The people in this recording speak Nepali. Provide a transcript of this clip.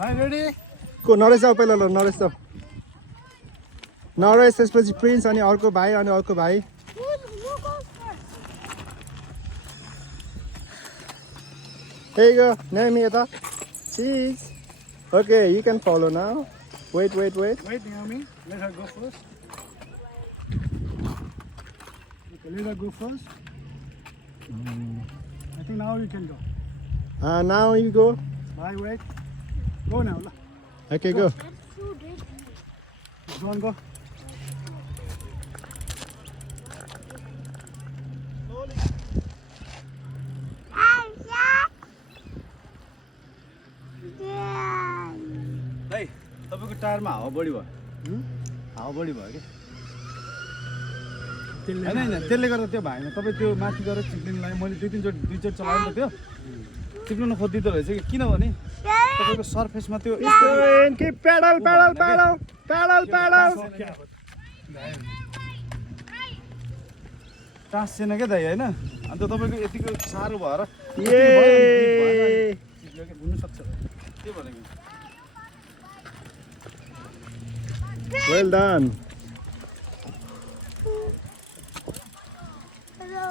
भाइ रेडी को नरेश जाऊ पहिला ल नरेश जाऊ नरेश त्यसपछि प्रिन्स अनि अर्को भाइ अनि अर्को भाइ Here you go. Naomi, yata. Cheese. Okay, you can follow now. Wait. Wait, Naomi. Let her go first. Okay, let her go first. I think now you can go. Now you go. Bye, wait. Go now. Okay, go. Go on, go. दाइ तपाईँको टायरमा हावा बढी भयो हावा बढी भयो कि होइन त्यसले गर्दा त्यो भाइमा तपाईँ त्यो माथि गएर चिप्लिनुलाई मैले दुईचोटि चलाएँ त त्यो चिप्लिनु खोजिदिँदो रहेछ कि किनभने तपाईँको सर्फेसमा त्यो Pedal. टाँसिएन क्या दाइ होइन अन्त तपाईँको यतिको साह्रो भएर Yay! हुनसक्छ के भनेको Well done. Hello.